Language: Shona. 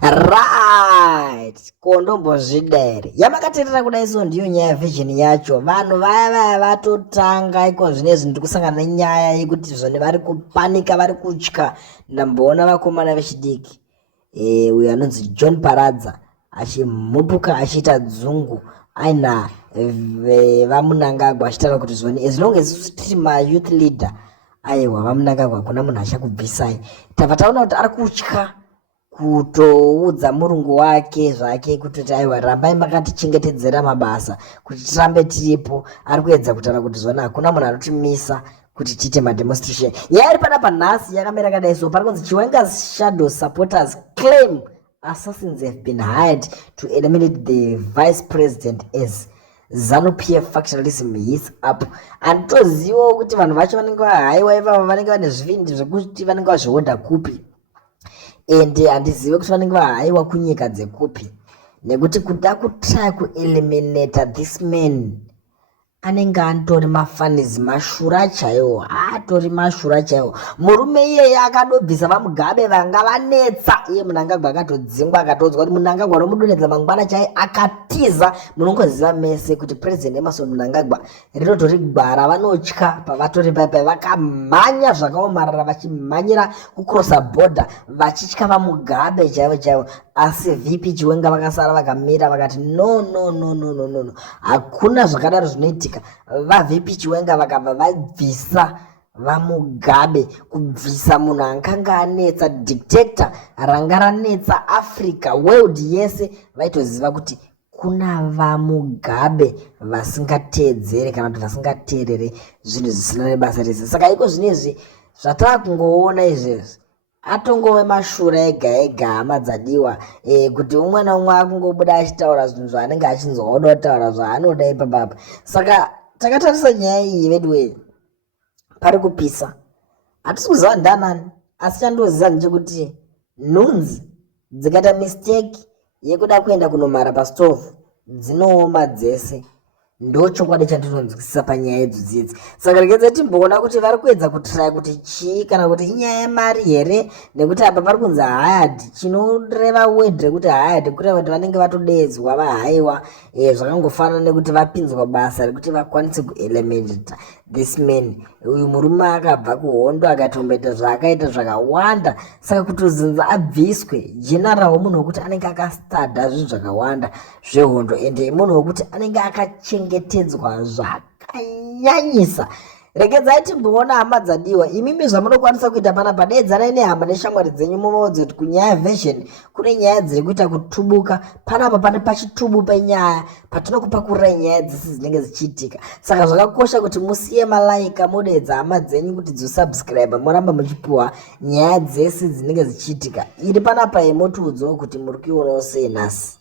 Right, kondombozvidere yamakateerera kudai so ndiyo nyaya vision yacho. Vanhu vaya vatotanga iko zvinezvi ndikusangana nenyaya yekuti zvone vari kupanika, vari kutya. Ndamboona vakomana vechidiki uyo anonzi John Paradza achimhupuka achiita dzungu aina vamunangagwa achitaura kuti zvone as long as isusu tiri mayouth leader, aiwa vamunangagwa hakuna munhu achakubvisai. Tabva taona kuti ari kutya kutoudza murungu wake zvake kutoti aiwa rambai makatichengetedzera mabasa kuti tirambe tiripo. Ari kuedza kutaura kuti zvona hakuna munhu anotimisa kuti tiite mademonstration. Yairi panapa nhasi yakamera kadai so. Pari kunzi Chiwenga's shadow supporters claim assassins have been hired to eliminate the vice president as ZANU-PF factionalism heats up. Handitozivawo kuti vanhu vacho vanenge vahaiwa ivavo vanenge vane zvivindi zvekuti vanenge vazvihodha kupi, ende handizive kuti vanenge vahaiwa kunyika dzekupi, nekuti kuda kutry kueliminata this man anenge atori mafanizi mashura chaiwo, atori mashura chaiwo. Murume iyeye akadobvisa vamugabe vanga vanetsa. Iye Mnangagwa akatodzingwa akatodzwa kuti Mnangagwa romudonedza mangwana chai akatiza. Munongoziva mese kuti President Emmerson Mnangagwa rinotori gwara vanotya pavatori paipai vakamhanya zvakaomarara vachimhanyira kucrossa border vachitya vamugabe chaivo chaivo. Asi VP Chiwenga vakasara vakamira vakati no, hakuna zvakadaro zvinoitika. VP Chiwenga vakabva vabvisa vamugabe, kubvisa munhu anganga anetsa, dictator ranga ranetsa Africa world yese. Vaitoziva kuti kuna vamugabe vasingateedzere kana kuti vasingateerere zvinhu zvisina nebasa rese. Saka iko zvinezvi zvatakungoona izvezvi atongove mashura ega hama dzadiwa, kuti umwe naumwe akungobuda achitaura zvinhu zvaanenge achinzwa oda kutaura zvaanoda ipapapa. Saka takatarisa nyaya iyi vedway pari kupisa. Hatisi kuziva ndanani, asi chandoziva ndechekuti nhunzi dzikaita mistake yekuda kuenda kunomhara pastovhu dzinooma dzese. Ndo chokwadi chandinonzwisisa panyaya idzi. Saka rekedza timboona kuti vari kuedza kutry kuti chii, kana kuti inyaya yemari here, nekuti apa pari kunzi hired, chinoreva word rekuti hired kureva kuti vanenge vatodedzwa vahaiwa. Zvakangofanana nekuti vapinzwa basa rekuti vakwanise kueliminate this man. Uyu murume akabva kuhondo akatomboita zvaakaita zvakawanda. Saka kutozinza abviswe general munhu wekuti anenge akastada zvinhu zvakawanda zvehondo, ende munhu wekuti anenge akachengetedzwa zvakanyanyisa. Regedzai timboona hama dzadiwa, imimi zvamunokwanisa kuita panapa, deedzanai nehama neshamwari dzenyu muvaudze kuti kunyaya vision kune nyaya dziri kuita kutubuka. Panapa pane pachitubu penyaya patinokupakurai nyaya dzisi dzinenge dzichiitika. Saka zvakakosha kuti musiye malaika, mudeedza hama dzenyu kuti dzosubscribe, moramba muchipuwa nyaya dzese dzinenge dzichiitika. Iri panapa yemotiudzawo kuti muri kuionawo sei nhasi.